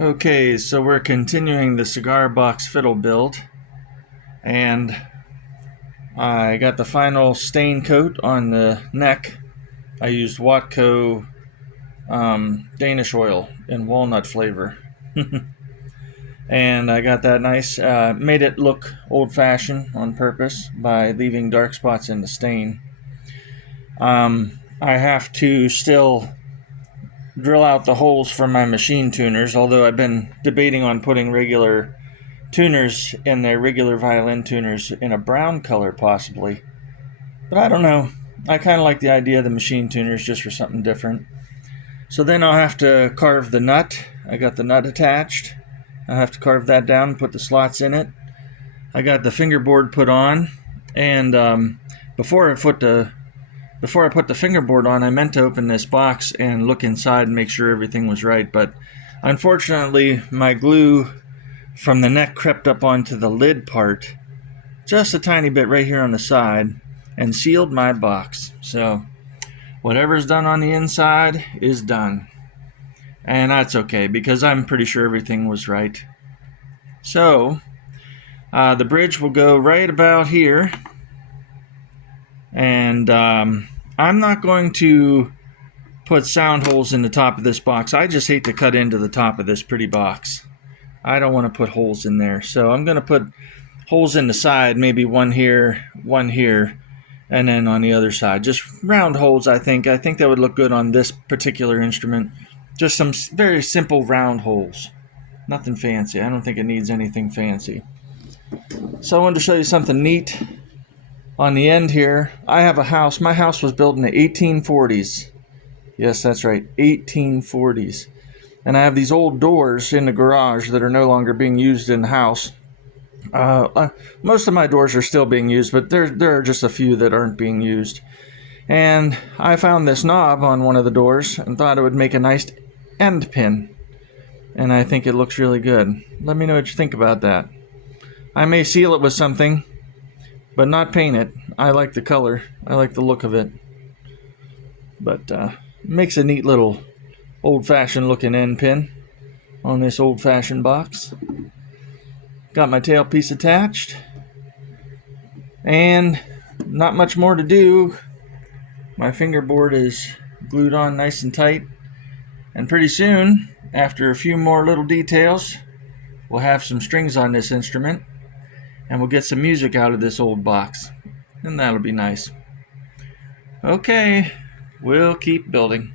Okay, so we're continuing the cigar box fiddle build, and I got the final stain coat on the neck. I used Watco Danish oil in walnut flavor. And I got that nice, made it look old-fashioned on purpose by leaving dark spots in the stain. I have to still drill out the holes for my machine tuners, although I've been debating on putting regular tuners in there, regular violin tuners in a brown color possibly. But I don't know. I kind of like the idea of the machine tuners just for something different. So then I'll have to carve the nut. I got the nut attached. I'll have to carve that down and put the slots in it. I got the fingerboard put on, and before I put the fingerboard on, I meant to open this box and look inside and make sure everything was right, but unfortunately my glue from the neck crept up onto the lid part just a tiny bit right here on the side and sealed my box. So whatever's done on the inside is done, and that's okay because I'm pretty sure everything was right. So the bridge will go right about here, and I'm not going to put sound holes in the top of this box. I just hate to cut into the top of this pretty box. I don't want to put holes in there, so I'm going to put holes in the side, maybe one here, and then on the other side. Just round holes, I think. I think that would look good on this particular instrument. Just some very simple round holes. Nothing fancy. I don't think it needs anything fancy. So I wanted to show you something neat. On the end here, I have a house. My house was built in the 1840s. Yes, that's right, 1840s. And I have these old doors in the garage that are no longer being used in the house. Most of my doors are still being used, but there are just a few that aren't being used. And I found this knob on one of the doors and thought it would make a nice end pin. And I think it looks really good. Let me know what you think about that. I may seal it with something, but not paint it. I like the color. I like the look of it. But makes a neat little old-fashioned looking end pin on this old-fashioned box. Got my tailpiece attached, and not much more to do. My fingerboard is glued on nice and tight, and pretty soon, after a few more little details, we'll have some strings on this instrument, and we'll get some music out of this old box, and that'll be nice. Okay, we'll keep building.